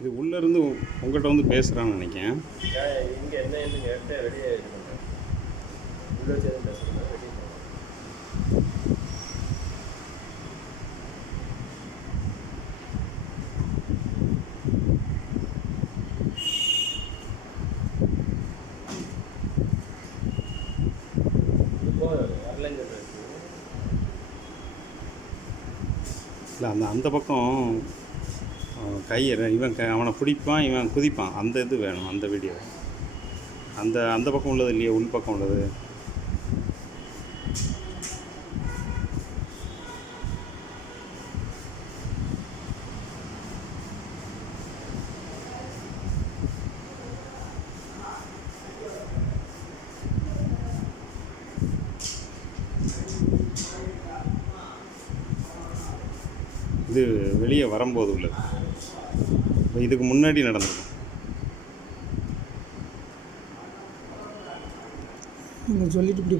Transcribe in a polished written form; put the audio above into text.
இது உள்ளேருந்து உங்கள்கிட்ட வந்து பேசுகிறான்னு நினைக்கிறேன். இங்கே என்ன கேட்டு ரெடியாக இருக்கணும். உள்ளே வச்சு எதுவும் பேசுகிறேன் ரெடி இல்லை அந்த பக்கம் கையை அவனை பிடிப்பான், இவன் குதிப்பான். அந்த இது வேணும், அந்த வீடியோ. அந்த பக்கம் உள்ளது இல்லையா, உள் பக்கம் உள்ளது. இது வெளியே வரும்போது உள்ளது. இதுக்கு முன்னாடி நடந்திருக்கும். சொல்லிட்டு இப்படி